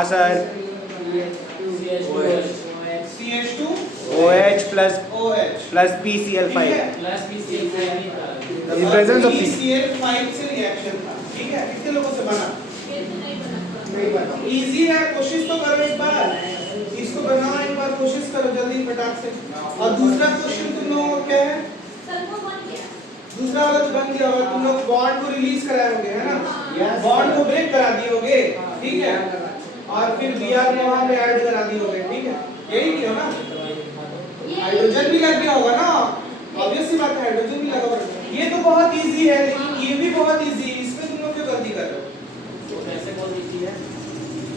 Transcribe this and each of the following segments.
हाँ sir. CH2 OH plus OH PCl5 plus PCl5 in presence of C। PCl5 से reaction था, ठीक है। कितने लोगों से बना? नहीं बना। इजी है, कोशिश तो करो एक बार, इसको बनाओ एक बार, कोशिश करो जल्दी फटाक से। और दूसरा क्वेश्चन तुम लोगों को क्या है? दूसरा वाला तो बन गया होगा, तुम लोग बॉन्ड को रिलीज कराए होगे, है ना? बॉन्ड को ब्रेक करा दिए होगे, ठीक है। और फिर Br को वहां पे ऐड करा दिए होगे, ठीक है। यही किया ना? हाइड्रोजन भी लग गया होगा ना, ऑब्वियस सी बात है, हाइड्रोजन भी लगा होगा। ये तो बहुत इजी है, लेकिन ये भी बहुत इजी है, इसमें तुम लोग क्यों गलती कर रहे हो? तो कैसे बहुत इजी है?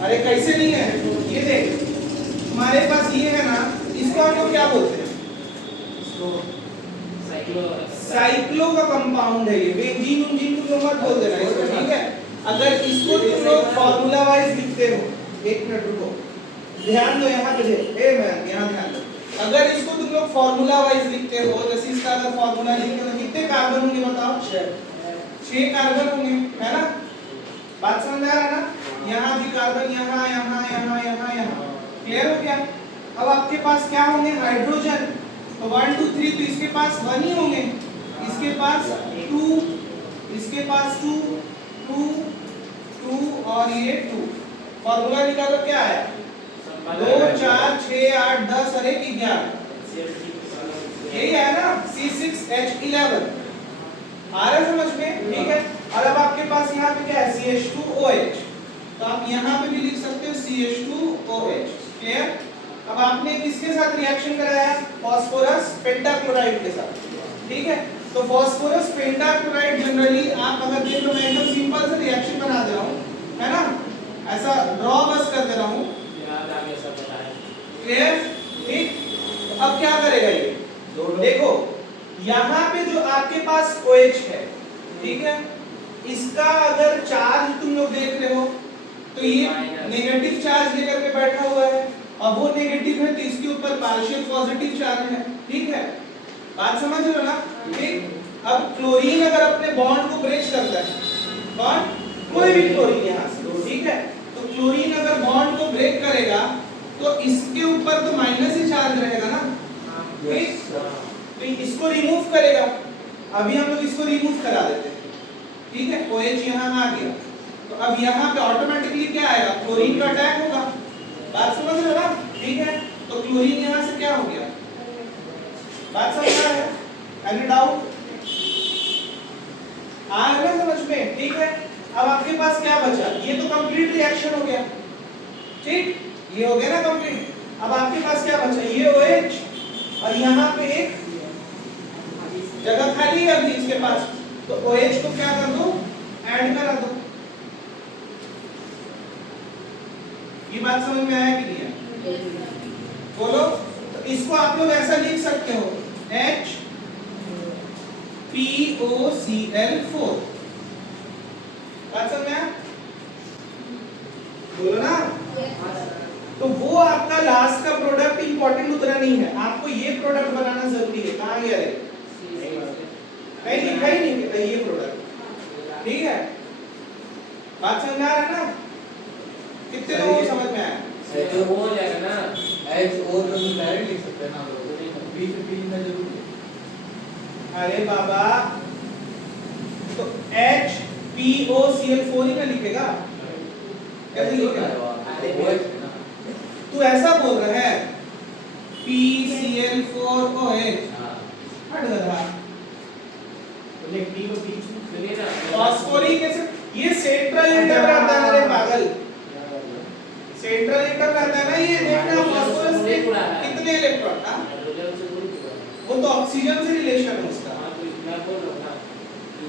अरे कैसे नहीं है, ये देख, हमारे पास ये है ना, इसको हम लोग क्या बोलते हैं? इसको साइक्लो का कंपाउंड है ये, बेंजीन उंजीन तुम लोग मत बोल देना इसको, ठीक है। अगर इसको तुम लोग फार्मूला वाइज लिखते हो, एक मिनट रुको, ध्यान दो यहाँ पे, मैं यहाँ ध्यान दो। अगर इसको तुम लोग फार्मूला वाइज लिखते हो, जैसे इसका अगर फार्मूला लिखते हो, कितने कार्बन होंगे बताओ? 6 कार्बन होंगे, है ना? बात समझ आ रहा है ना? यहाँ भी कार्बन, यहाँ यहाँ यहाँ यहाँ यहाँ, क्लियर हो गया? अब आपके पास क्या होंगे? हाइड्रोजन। तो 1 2 3, तो इसके पास 1 ही होंगे, इसके पास 2, इसके पास 2 2 2 और ये 2। फार्मूला निकालो, क्या है? 2 4 6 8 10 और 1 11, यही है ना? C6H11 आ रहा है समझ में, ठीक है। और अब आपके पास यहाँ पे क्या है? CH2OH, तो आप यहाँ पे भी लिख सकते हो CH2OH, क्लियर? अब आपने किसके साथ रिएक्शन कराया? फास्फोरस पेंटाक्लोराइड के साथ, ठीक है। तो फास्फोरस पेंटाक्लोराइड जनरली आप अगर देख लो, मैं एकदम सिंपल से रिएक्शन बना दे रहा हूँ, है ना? ऐसा ड्रॉ बस कर दे रहा हूँ, क्लियर? ठीक। तो अब क्या करेगा ये? देखो यहाँ पे जो आपके पास OH है, ठीक है, इसका अगर चार्ज तुम लोग देख रहे हो, तो ये नेगेटिव चार्ज लेकर के बैठा हुआ है, और वो नेगेटिव है, तो इसके ऊपर पार्शियल पॉजिटिव चार्ज है, ठीक है। बात समझ रहे हो ना? ठीक। अब क्लोरीन अगर अपने बॉन्ड को ब्रेक करता है, बॉन्ड कोई भी क्लोरीन यहाँ से, ठीक है, तो क्लोरीन अगर बॉन्ड को ब्रेक करेगा, तो इसके ऊपर तो माइनस ही चार्ज रहेगा ना, ठीक। तो इसको रिमूव करेगा, अभी हम लोग इसको रिमूव करा देते हैं, ठीक है। OH यहाँ आ गया, तो अब यहाँ पे ऑटोमेटिकली क्या आएगा? क्लोरीन का अटैक होगा। बात समझ रहे हो ना? ठीक है। तो क्लोरीन यहाँ से क्या हो गया? बात समझ रहा है? Any doubt? आ रहा है समझ में? ठीक है। अब आपके पास क्या बचा? ये तो कंप्लीट रिएक्शन हो गया, ठीक, ये हो गया ना कंप्लीट। अब आपके पास क्या बचा? ये OH, और यहाँ पे एक जगह खाली है अभी इसके पास, तो OH को क्या कर दो? ऐड करा दो। ये बात समझ में आया कि नहीं है? बोलो। तो इसको आप लोग ऐसा लिख सकते हो, HPOCl4। बात समझ में आया? बोलो ना। तो वो आपका लास्ट का प्रोडक्ट इंपॉर्टेंट उतना नहीं है, आपको ये प्रोडक्ट बनाना जरूरी है। कहाँ गया रे? कहीं लिखा ही नहीं है ये प्रोडक्ट, ठीक है। बात समझ में आ रहा है ना? कितने लोगों को समझ में आया? तो वो हो जाएगा ना, H O तो हम डायरेक्ट लिख सकते हैं ना, B से P लिखना जरूरी है। अरे बाबा, तो HPOCl4 ही ना लिखेगा? कैसे लिखेगा? तू ऐसा बोल रहा है PCl4OH, हट गया। फास्फोरिक एसिड, ये सेंट्रल एटम रहता है रे पागल, सेंट्रल एटम रहता है ना ये। देखना फास्फोरस के कितने इलेक्ट्रॉन, हां वो तो ऑक्सीजन से रिलेशन है उसका। हां, तो मैं बोल रहा हूं ना कि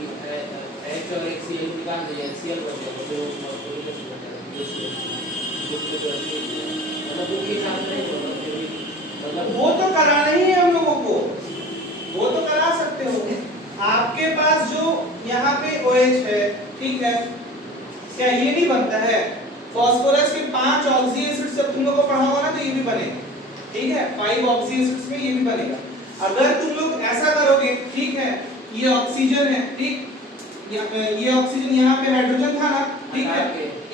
H और एक Cl निकाल दिया, Cl बच जाएगा, तो फास्फोरिक एसिड बन जाएगा। मतलब वो के साथ नहीं होगा, मतलब वो तो कराना ही है हम लोगों को, वो तो करा सकते हो। आपके पास जो यहाँ पे OH है, ठीक है, क्या ये नहीं बनता है? फास्फोरस के 5 ऑक्सी एसिड जब तुम लोगों को पढ़ा होगा ना, तो ये भी बनेगा, ठीक है। 5 ऑक्सी एसिड्स में ये भी बनेगा। अगर तुम लोग ऐसा करोगे, ठीक है, ये ऑक्सीजन है, ठीक, ये ऑक्सीजन यहाँ पे हाइड्रोजन था ना, ठीक है,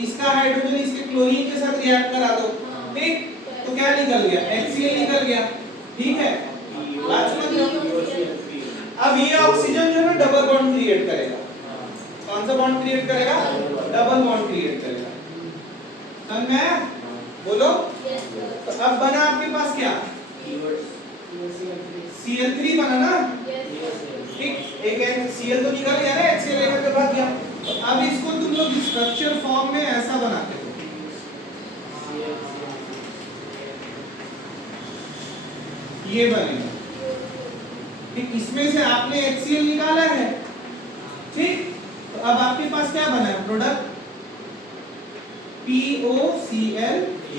इसका हाइड्रोजन इसके क्लोरीन के साथ रिएक्ट करा दो, ठीक, तो क्या निकल गया, HCl निकल गया, ठीक है, बात समझ रहे हो? अब ये ऑक्सीजन जो है डबल बॉन्ड क्रिएट करेगा, कौन सा बॉन्ड क्रिएट करेगा, डबल बॉन्ड क्रिएट करेगा, समझ में आया? बोलो। तो अब बना आपके पास क्या, Cl3 बना ना, ठीक, एक Cl तो निकल गया ना, HCl लेकर के भाग गया। तो अब इसको तुम लोग स्ट्रक्चर फॉर्म में ऐसा बनाते हो, ये बनेगा, ठीक, इसमें से आपने HCl निकाला है, ठीक, तो अब आपके पास क्या बना है, प्रोडक्ट POCl3,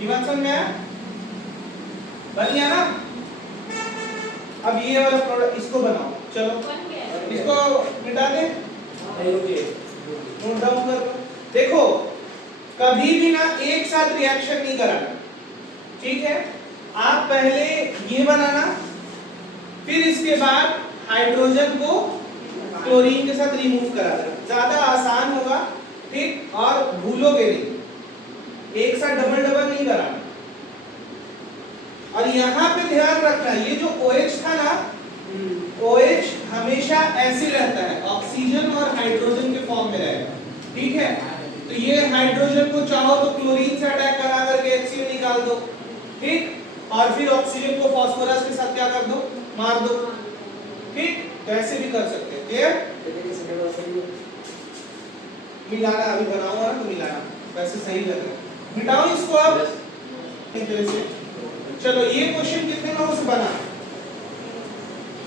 ये बात समझ में आया, बन गया ना? अब ये वाला प्रोडक्ट इसको बनाओ, चलो इसको मिटा दे, नोट डाउन कर लो। देखो कभी भी ना एक साथ रिएक्शन नहीं कराना, ठीक है, आप पहले ये बनाना, फिर इसके बाद हाइड्रोजन को क्लोरीन के साथ रिमूव करा देना, ज्यादा आसान होगा, ठीक, और भूलोगे नहीं, एक साथ डबल डबल नहीं कराना। और यहाँ पे ध्यान रखना, ये जो OH था ना, OH हमेशा ऐसे रहता है, ऑक्सीजन और हाइड्रोजन के फॉर्म में रहेगा, ठीक है, तो ये हाइड्रोजन को चाहो तो क्लोरीन से अटैक करा करके HCl निकाल दो, ठीक, और फिर ऑक्सीजन को फास्फोरस के साथ क्या कर दो, मार दो, ठीक, तो ऐसे भी कर सकते हैं, क्लियर? मिलाना अभी बनाऊंगा ना, तो मिलाना वैसे सही लग रहा है, मिटाओ इसको अब एक तरह से। चलो ये क्वेश्चन कितने लोगों से बना,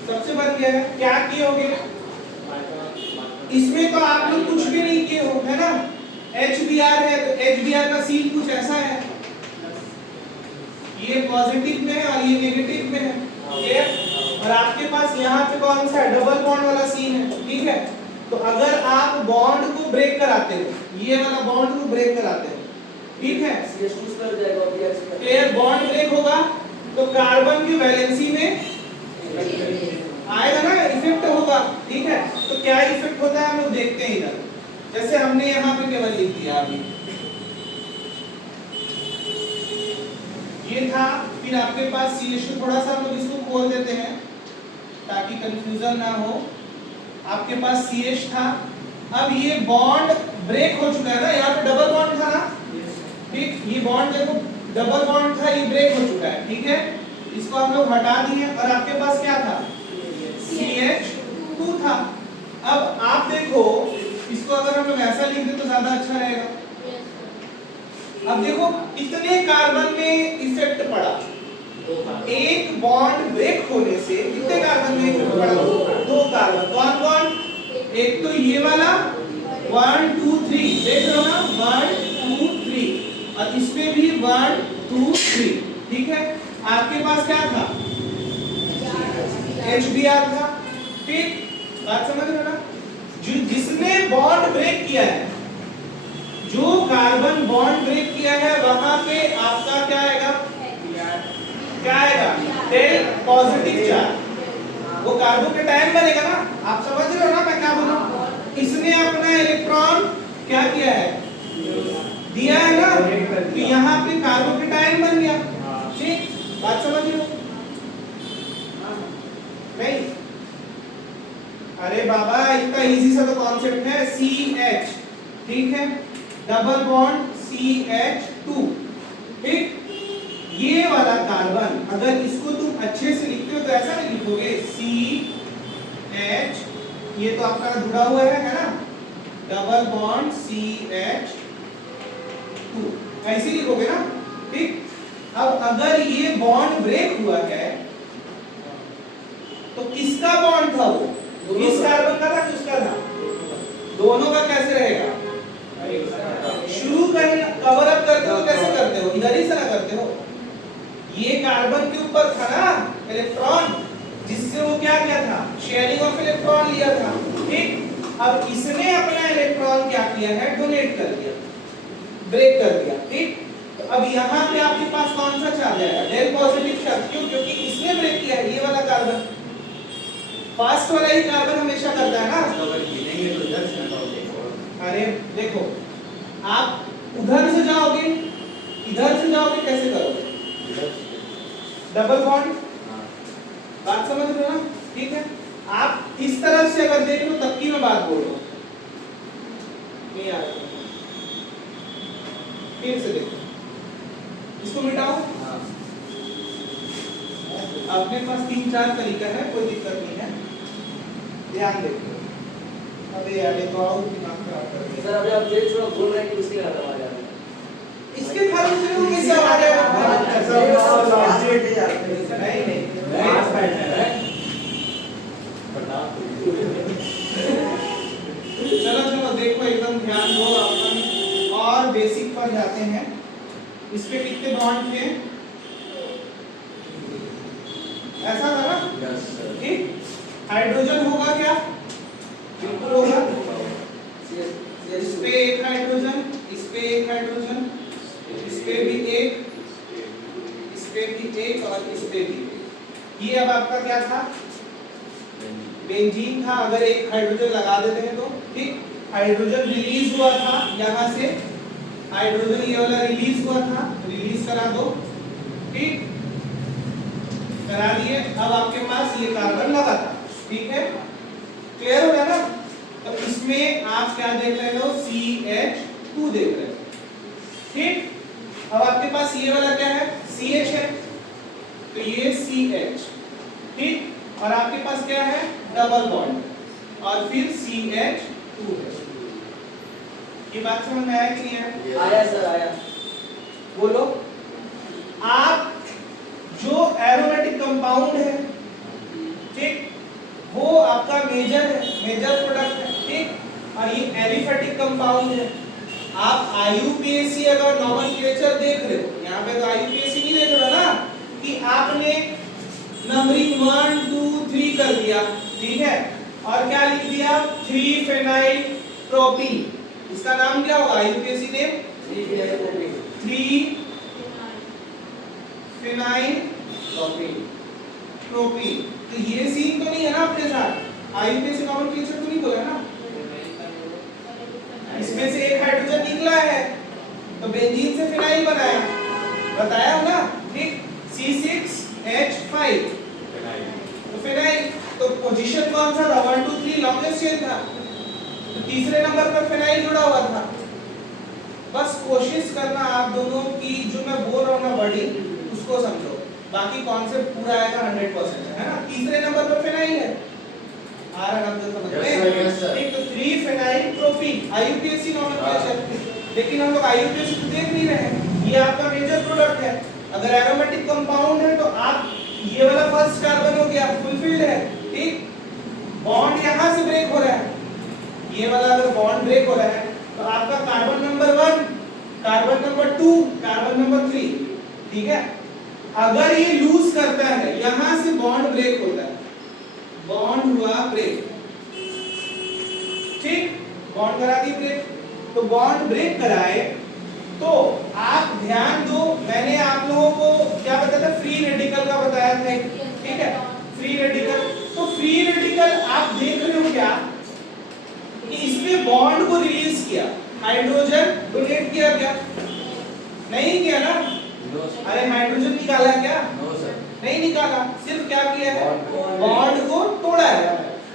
सबसे बन गया है, क्या किए होगे, इसमें तो आप लोग कुछ भी नहीं किए हो, है ना, HBr है, तो HBr का सीन कुछ ऐसा है, ये पॉजिटिव में है और ये नेगेटिव में है, ठीक, और आपके पास यहाँ पे कौन सा है, डबल बॉन्ड वाला सीन है, ठीक है, तो अगर आप बॉन्ड को ब्रेक कराते हो, ये वाला बॉन्ड को ब्रेक कराते हो, ठीक है, क्लियर, बॉन्ड ब्रेक होगा तो कार्बन की वैलेंसी में आएगा ना, इफेक्ट होगा, ठीक है, तो क्या इफेक्ट होता है हम लोग देखते हैं इधर, जैसे हमने यहाँ पे केवल लिख दिया अभी, ये था, फिर आपके पास CH2, थोड़ा सा हम लोग इसको खोल देते हैं ताकि कंफ्यूजन ना हो, आपके पास CH था, अब ये बॉन्ड ब्रेक हो चुका है ना, यहाँ पे डबल बॉन्ड था ना, ठीक, ये बॉन्ड देखो डबल बॉन्ड था, ये ब्रेक हो चुका है, ठीक है, इसको हम लोग हटा दिए और आपके पास क्या था, CH2 था। अब आप देखो इसको अगर हम लोग ऐसा लिख दें तो ज्यादा अच्छा रहेगा, अब देखो कितने कार्बन में इफेक्ट पड़ा, एक बॉन्ड ब्रेक होने से कितने कार्बन में इफेक्ट पड़ा, 2 कार्बन, कौन कौन, एक तो ये वाला 1 2 3, देख रहे हो ना, 1 2 3, और इसमें भी 1 2 3, ठीक है, आपके पास क्या था, HBr था, ठीक, बात समझ रहे हो ना, जो जिसने बॉन्ड ब्रेक किया है, जो कार्बन बॉन्ड ब्रेक किया है, वहां पे आपका क्या आएगा, क्या आएगा, डेल पॉजिटिव चार्ज, वो कार्बोकेटायन बनेगा ना, आप समझ रहे हो ना मैं क्या बोल रहा हूं, इसने अपना इलेक्ट्रॉन क्या किया है, दिया है ना, तो यहाँ पे कार्बोकेटायन बन गया, ठीक, बात समझ रहे हो नहीं, अरे बाबा इतना इजी सा तो कॉन्सेप्ट है, CH, ठीक है, डबल बॉन्ड CH2, ठीक, ये वाला कार्बन अगर इसको तुम अच्छे से लिखते हो तो ऐसा नहीं लिखोगे, CH, ये तो आपका जुड़ा हुआ है ना, डबल बॉन्ड CH2, ऐसे लिखोगे ना, ठीक, अब अगर ये बॉन्ड ब्रेक हुआ है तो किसका बॉन्ड था वो, इस कार्बन का था, किसका था, दोनों का कैसे रहेगा, शुरू कहीं कवर अप करते हो, कैसे करते हो, इधर ही से ना करते हो, ये कार्बन के ऊपर था ना इलेक्ट्रॉन, जिससे वो क्या किया था, शेयरिंग ऑफ इलेक्ट्रॉन लिया था, ठीक, अब इसने अपना इलेक्ट्रॉन क्या किया है, डोनेट कर दिया, ब्रेक कर दिया, ठीक, तो अब यहाँ पे आपके पास कौन सा चार्ज आएगा, डेल पॉजिटिव चार्ज, क्यों, क्योंकि इसने ब्रेक किया है, ये वाला कार्बन, फास्ट वाला ही कार्बन हमेशा करता है ना, अरे देखो, आप उधर से जाओगे, इधर से जाओगे, कैसे करोगे? डबल बॉन्ड, बात समझ रहे हो ना? ठीक है, आप इस तरफ से अगर देख लो तब की मैं बात बोल रहा हूँ, नहीं आ रहा, फिर से देखो, इसको मिटाओ। अपने पास 3-4 तरीका है, कोई दिक्कत नहीं है, ध्यान देखो। अबे यार ये तो आउट दिमाग खराब कर दिया। सर अभी आप देख थोड़ा बोल रहे हैं कि उसके कारण आ जा रहा है। इसके कारण से वो कैसे आ जाएगा? नहीं नहीं, चलो चलो देखो, एकदम ध्यान दो। अपन और बेसिक पर जाते हैं। इस पे कितने बॉन्ड थे? ऐसा था ना? Yes sir. ठीक, हाइड्रोजन होगा क्या? बिल्कुल होगा। इस पे एक हाइड्रोजन, इस पे एक हाइड्रोजन, इस पे भी एक, इस पे भी एक और इस पे भी एक। ये अब आपका क्या था? बेंजीन था। अगर एक हाइड्रोजन लगा देते हैं तो ठीक, हाइड्रोजन रिलीज हुआ था यहाँ से, हाइड्रोजन ये वाला रिलीज हुआ था, रिलीज करा दो, ठीक, करा दिए। अब आपके पास ये कार्बन लगा था, ठीक है, क्लियर हो गया ना? तो इसमें आप क्या देख रहे हो? CH2 देख रहे हो, ठीक। अब आपके पास ये वाला क्या है? CH है, तो ये CH, ठीक, और आपके पास क्या है? डबल बॉन्ड और फिर CH2 है। ये बात समझ में आया कि नहीं आया? आया सर, आया। बोलो। आप जो एरोमेटिक कंपाउंड है, ठीक, वो आपका मेजर है, मेजर प्रोडक्ट है, ठीक, और ये एलिफेटिक कंपाउंड है। आप IUPAC अगर नोमेनक्लेचर देख रहे हो, यहाँ पे तो IUPAC नहीं देख रहे हो ना, कि आपने नंबरिंग 1 2 3 कर दिया, ठीक है, और क्या लिख दिया? 3 फेनाइल प्रोपीन। इसका नाम क्या होगा IUPAC नेम? 3 phenyl propene. तो ये सीन तो नहीं है ना आपके साथ? IUPAC नोमेनक्लेचर तो नहीं बोला ना? इसमें से एक हाइड्रोजन निकला है तो बेंजीन से फिनाइल बनाया, बताया हो ना, ठीक, C6H5 तो फिनाइल। तो पोजीशन कौन सा था? 1 2 3 लॉन्गेस्ट चेन था, तो तीसरे नंबर पर फिनाइल जुड़ा हुआ था। बस कोशिश करना आप दोनों की, जो मैं बोल रहा हूँ ना वर्डिंग, उसको समझो, बाकी कॉन्सेप्ट पूरा आएगा 100%, है ना? तीसरे नंबर पर फिनाइल है, आ रहा है आपको समझ में? ठीक, तो 3 फेनाइल प्रोपीन IUPAC नोमेनक्लेचर। लेकिन हम लोग IUPAC तो देख नहीं रहे हैं, ये आपका मेजर प्रोडक्ट है। अगर एरोमेटिक कंपाउंड है तो आप, ये वाला फर्स्ट कार्बन हो गया, फुलफिल्ड है, ठीक, बॉन्ड यहां से ब्रेक हो रहा है, ये वाला अगर बॉन्ड ब्रेक हो रहा है तो आपका carbon number 1, carbon number 2, carbon number 3, ठीक है। अगर ये लूज करता है, यहां से बॉन्ड ब्रेक होता है, बॉन्ड हुआ ब्रेक, ठीक, बॉन्ड करा दी ब्रेक। तो बॉन्ड ब्रेक कराए तो आप ध्यान दो, मैंने आप लोगों को क्या बताया था? फ्री रेडिकल का बताया था, ठीक है, फ्री रेडिकल। तो फ्री रेडिकल आप देख रहे हो क्या कि इसमें बॉन्ड को रिलीज किया, हाइड्रोजन डोनेट किया क्या? नहीं किया ना? अरे हाइड्रोजन निकाला क्या? नहीं निकाला, सिर्फ क्या किया है? बॉन्ड को तोड़ा है।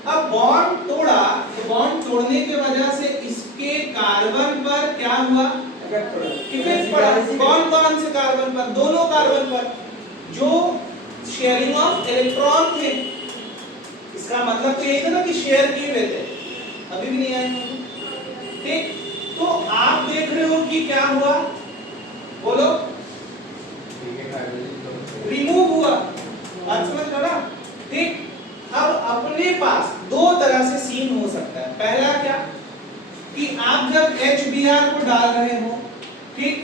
अब बॉन्ड तोड़ा, तो बॉन्ड तोड़ने की वजह से इसके कार्बन पर क्या हुआ? इफेक्ट पड़ा। कौन से कार्बन पर? दोनों कार्बन पर, जो शेयरिंग ऑफ इलेक्ट्रॉन थे। इसका मतलब तो यही था ना कि शेयर किए हुए थे, अभी भी नहीं आए, ठीक। तो आप देख रहे हो कि क्या हुआ, बोलो, रिमूव हुआ, बात समझ लो ना, ठीक। अब अपने पास दो तरह से सीन हो सकता है। पहला क्या कि आप जब HBr को डाल रहे हो, ठीक,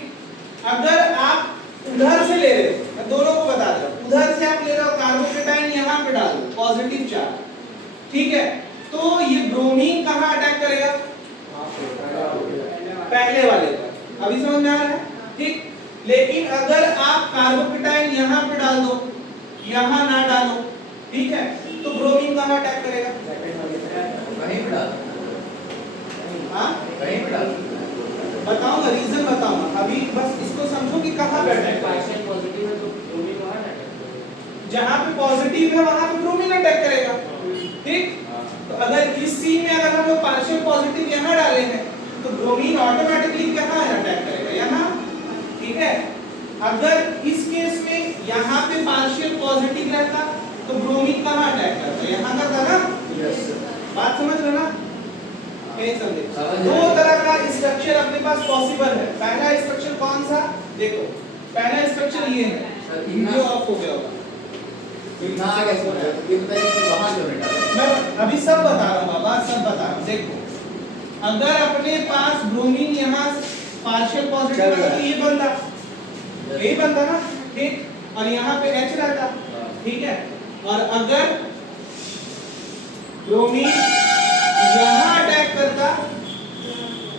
अगर आप उधर से ले रहे हो, मैं दोनों को बता दे रहा हूं, उधर से आप ले रहे हो कार्बोकेटाइन, यहां पे डाल दो पॉजिटिव चार्ज, ठीक है, तो ये ब्रोमीन कहां अटैक करेगा? पहले वाले पर। अभी समझ में आ रहा है, ठीक। लेकिन अगर आप कार्बोकेटाइन यहां पे डाल दो, यहां ना डालो, ठीक है, तो ब्रोमीन कहां अटैक करेगा? वहीं पे डाल। हाँ कहीं पे डाल सकते हैं। बताऊंगा, रीजन बताऊंगा, अभी बस इसको समझो कि कहाँ पे अटैक करेगा। पार्शियल पॉजिटिव है तो ब्रोमीन वहां अटैक करेगा। जहाँ पे पॉजिटिव है वहां पे ब्रोमीन अटैक करेगा, ठीक। तो अगर इस सीन में अगर हम लोग पार्शियल पॉजिटिव यहाँ डाले हैं तो ब्रोमीन ऑटोमेटिकली कहाँ अटैक करेगा, यहाँ, ठीक है। अगर इस केस में यहाँ पे पार्शियल पॉजिटिव रहता तो ब्रोमीन कहाँ अटैक करता, यहाँ करता ना। Yes sir. बात समझ रहे हो ना, कहीं समझे। समझ दो गए। तरह का स्ट्रक्चर अपने पास पॉसिबल है। पहला स्ट्रक्चर कौन सा, देखो पहला स्ट्रक्चर ये है, सर, ये ऑफ हो गया होगा। इतना आ कैसे हो रहा है? तो ये बताइए कि वहाँ क्यों नहीं डाला? मैं अभी सब बता रहा हूँ बाबा, सब बता रहा हूँ। देखो अगर अपने पास ब्रोमीन यहाँ पार्शियल पॉजिटिव है तो ये बनता, यही बनता ना, ठीक। और यहाँ पे H रहता, ठीक है। और अगर ब्रोमीन यहाँ अटैक करता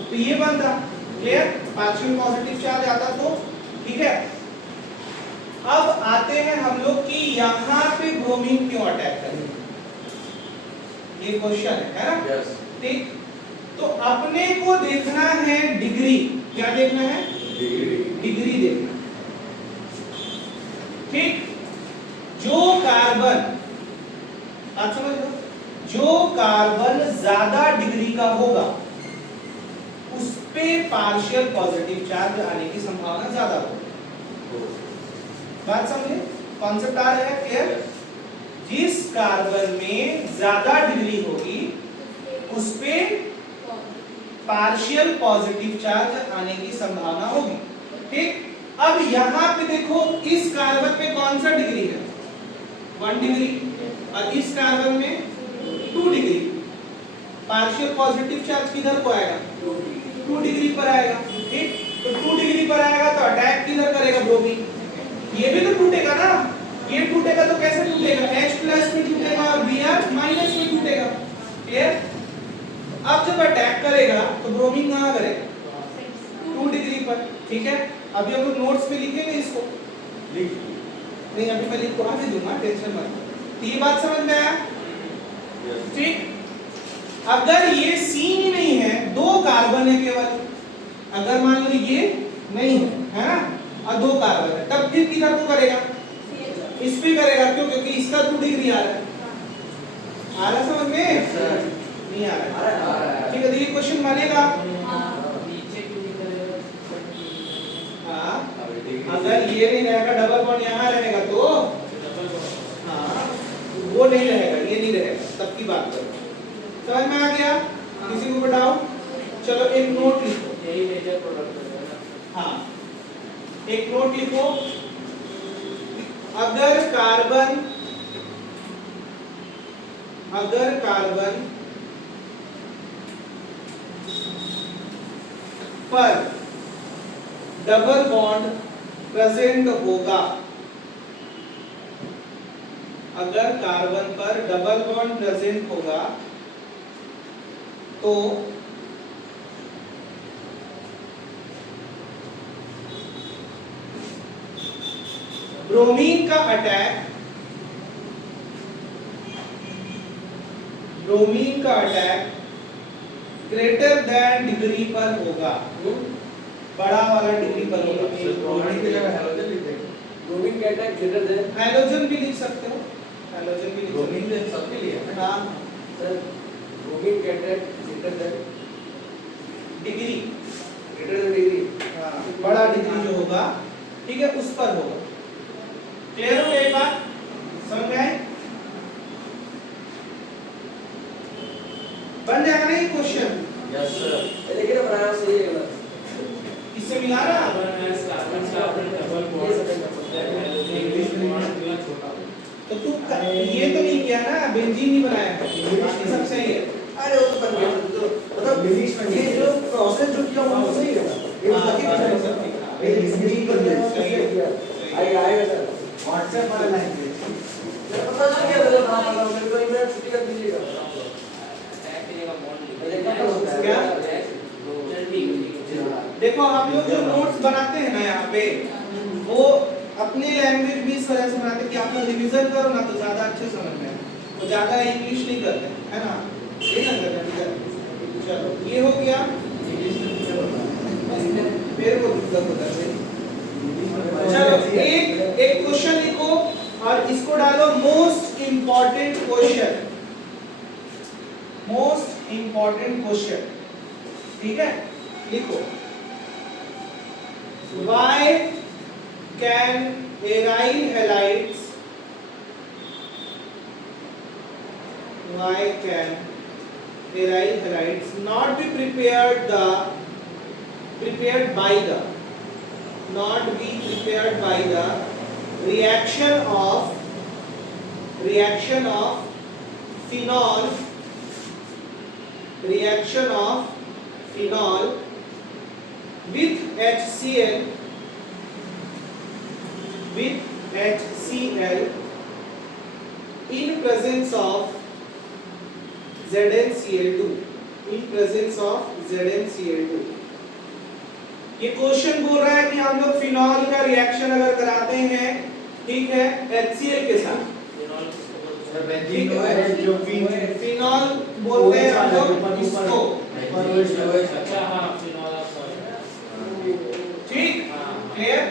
तो ये बनता, क्लियर, पार्शियल पॉजिटिव चार्ज आता तो, ठीक है। अब आते हैं हम लोग कि यहाँ पे ब्रोमीन क्यों अटैक करे, ये क्वेश्चन है ना, यस। ठीक। तो अपने को देखना है डिग्री, क्या देखना है, डिग्री देखना, ठीक। जो कार्बन, आप समझ लो, जो कार्बन ज्यादा डिग्री का होगा उस पे पार्शियल पॉजिटिव चार्ज आने की संभावना ज्यादा होगी। बात समझे, कॉन्सेप्ट आ रहा है, क्लियर। जिस कार्बन में ज्यादा डिग्री होगी उस पे पार्शियल पॉजिटिव चार्ज आने की संभावना होगी, ठीक। अब यहाँ पे देखो इस कार्बन में कौन सा डिग्री है, 1 डिग्री, और इस कार्बन में 2 डिग्री। पार्शियल पॉजिटिव चार्ज किधर को आएगा, 2 डिग्री पर आएगा, ठीक। तो 2 डिग्री पर आएगा तो अटैक किधर करेगा, ब्रोमीन। ये भी तो टूटेगा ना, ये टूटेगा तो कैसे टूटेगा, H प्लस में टूटेगा और Br माइनस में टूटेगा, क्लियर। अब जब अटैक करेगा तो ब्रोमीन कहाँ करेगा, 2 डिग्री पर, ठीक है। अभी हम लोग नोट्स में लिखेंगे इसको, नहीं अभी मैं लिख के दूंगा, टेंशन मत। ये बात समझ में आया, ठीक। अगर ये सीन ही नहीं है, 2 कार्बन है केवल, अगर मान लो ये नहीं है ना, और 2 कार्बन है, तब फिर किधर को करेगा, इस पे करेगा, क्यों, क्योंकि इसका 2 डिग्री आ रहा है। आ रहा समझ में, नहीं आ रहा है, ठीक है। तो ये क्वेश्चन मानेगा, नीचे क्यों नहीं करेगा? हाँ, अगर ये नहीं रहेगा, डबल बॉन्ड यहाँ रहेगा तो, हाँ, वो नहीं रहेगा, ये नहीं रहेगा, तब की बात करो। समझ में आ गया, किसी को बताओ। चलो एक नोट लिखो, यही मेजर प्रोडक्ट है ना। हाँ, एक नोट लिखो, अगर कार्बन पर डबल बॉन्ड प्रेजेंट होगा, अगर कार्बन पर डबल बॉन्ड प्रेजेंट होगा तो ब्रोमीन का अटैक ग्रेटर देन डिग्री पर होगा, बड़ा वाला डिग्री पर होगा। ब्रोमीन की जगह हैलोजन लिख देंगे। ब्रोमीन का अटैक ग्रेटर देन, हैलोजन भी लिख सकते हो, हैलोजन भी लिख ब्रोमीन सकते तो सबके लिए है हो। ना। हाँ, सर ब्रोमीन का attack greater than degree, degree, हाँ, बड़ा डिग्री जो होगा, ठीक है, उस पर होगा। क्लियर हो गई बात, समझ में आई? बन जाएगा ना ये क्वेश्चन, यस सर। लेकिन अब बनाना सही है गलत, इससे मिला ना। कार्बन डबल बॉन्ड इंग्लिश में थोड़ा छोटा हो। तो तू ये तो नहीं किया ना, बेंजीन नहीं बनाया, बाकी सब सही है। अरे वो तो बन गया, तो मतलब ये जो प्रोसेस जो किया वो सही है, ये हाँ, बाकी हाँ, कुछ सब नहीं ठीक है। ये लिसनिंग कर दिया, सही है, किया सही है। आएगा सर। व्हाट्सएप वाला लैंग्वेज पता चल गया मेरे को, मतलब मेरे को एक मिनट छुट्टी कर दीजिएगा। अटैक करेगा बॉन्ड मैं देखता हूँ क्या? क्या देखो हम लोग जो नोट्स बनाते हैं ना यहाँ पे, वो अपने लैंग्वेज भी इस वजह से बनाते हैं कि आप लोग रिवीजन करो ना तो ज्यादा अच्छे समझ में आए, वो ज्यादा इंग्लिश नहीं करते हैं, है ना, ये ना करते हैं। चलो ये हो गया। मेरे को दिक्कत होता है। चलो एक क्वेश्चन लिखो और इसको डालो most important question, most important question, ठीक है? लिखो why can aryl halides not be prepared by the reaction of phenol with HCl in presence of ZnCl2, ये क्वेश्चन बोल रहा है कि हम लोग फिनॉल का रिएक्शन अगर कराते हैं, ठीक है, HCl के साथ, ठीक है, फिनॉल बोलते हैं हम लोग इसको, अच्छा हाँ फिनॉल ठीक, क्लियर?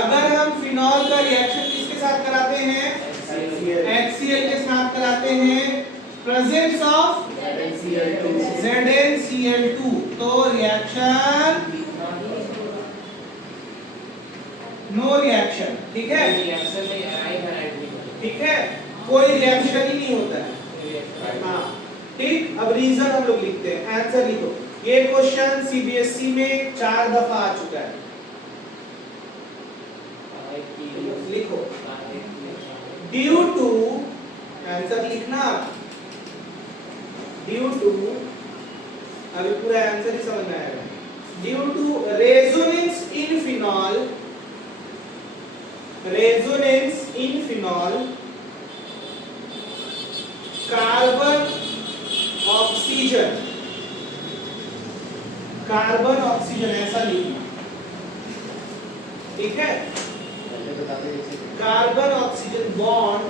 अगर हम फिनॉल का रिएक्शन किसके साथ कराते हैं, HCl के साथ कराते हैं, प्रेजेंस ऑफ ZnCl2, तो रिएक्शन नो रिएक्शन, ठीक है? रिएक्शन में एराइल हैलाइड भी है। ठीक है, कोई रिएक्शन ही नहीं होता है। हाँ ठीक, अब रीजन हम लोग लिखते हैं, आंसर लिखो। ये क्वेश्चन सीबीएसई में 4 दफा आ चुका है, लिखो ड्यू टू, आंसर लिखना ड्यू टू, अभी पूरा आंसर ही समझ में आएगा। Due to resonance in phenol carbon oxygen ऐसा लिखना, ठीक है? Carbon oxygen bond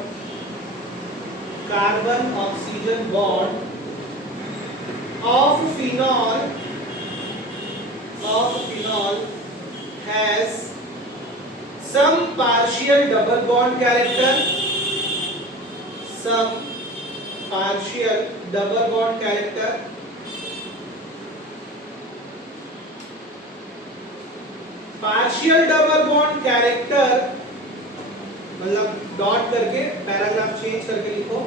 of phenol has some partial double bond character, partial double bond character मतलब डॉट करके पैराग्राफ चेंज करके लिखो,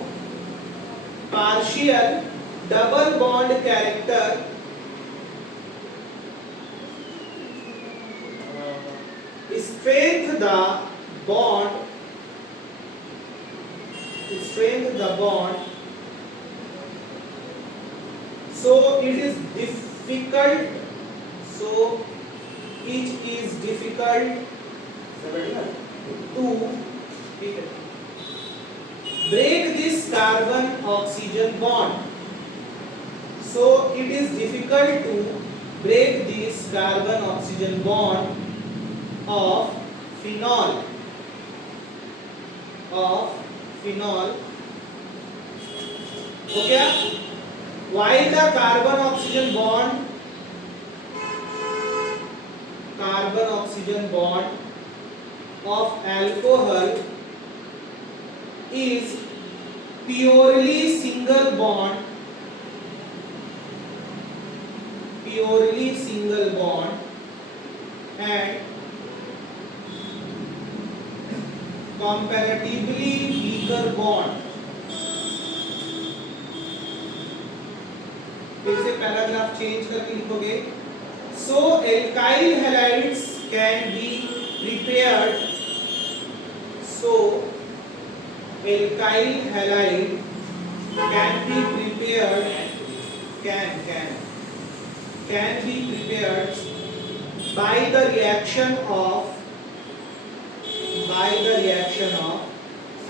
partial double bond character strengthen the bond so it is difficult to break this carbon oxygen bond, so it is difficult to break this carbon oxygen bond of phenol हो गया? while the carbon oxygen bond of alcohol is purely single bond and comparatively weaker bond, फिर से paragraph change करके लिखोगे, so alkyl halides can be prepared, can be prepared by the reaction of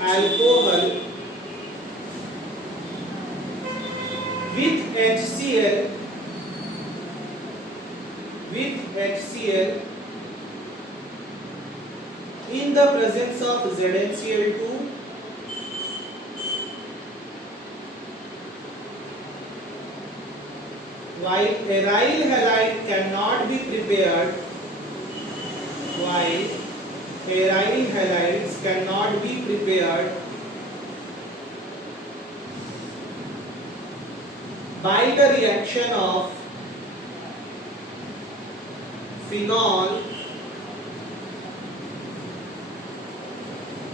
alcohol with HCl in the presence of ZnCl2 . while aryl halide cannot be prepared, while aryl halides cannot be prepared by the reaction of phenol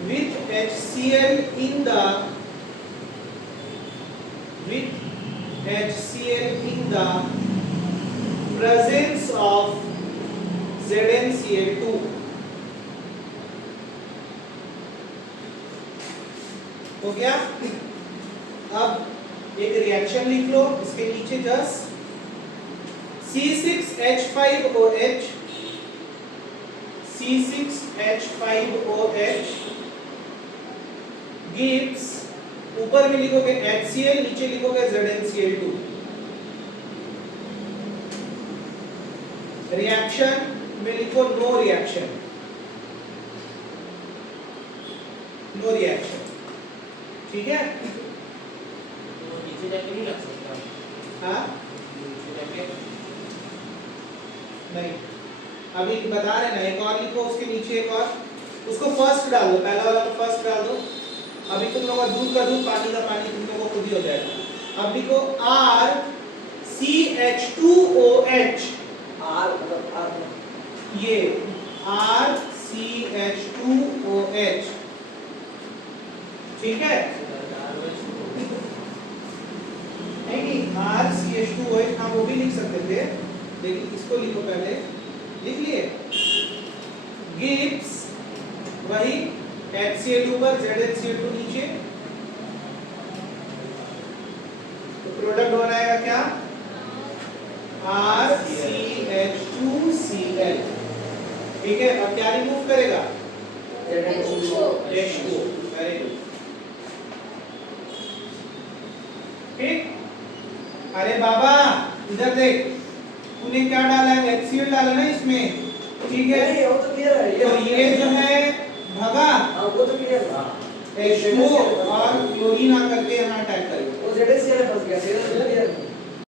with HCl in the presence of ZnCl2. हो गया? अब एक reaction लिख लो, इसके नीचे just C6H5OH gives, ऊपर में लिखोगे HCl, नीचे लिखोगे ZnCl2. रिएक्शन में लिखो नो रिएक्शन, नो रिएक्शन, ठीक है? तो नीचे जाके नहीं लग सकता। हाँ नीचे जाके नहीं, अभी बता रहे ना, एक और लिखो उसके नीचे एक और, उसको फर्स्ट डाल दो, पहला वाला को फर्स्ट डाल दो। अभी तुम लोगों का दूध का दूध, पानी का पानी, तुम लोगों को खुद ही हो जाएगा। अब लिखो RCH2OH, आर मतलब आर ये RCH2OH, ठीक है? नहीं RCH2OH, हाँ वो भी लिख सकते थे, लेकिन इसको लिखो पहले, लिख लिए। गिव्स, वही HCl ऊपर, ZnCl2 नीचे, तो प्रोडक्ट बनाएगा क्या? RCH2Cl, ठीक है? अब क्या रिमूव करेगा? H2O, वेरी गुड, ठीक? अरे बाबा इधर देख, तूने क्या डाला है? HCl डाला ना इसमें, ठीक है? नहीं, वो तो क्लियर है। तो ये जो है भगा, हाँ वो तो क्लियर है। H2O और क्लोरीन आकर के यहाँ अटैक करेगा। वो ZnCl फंस गया, ZnCl क्लियर है।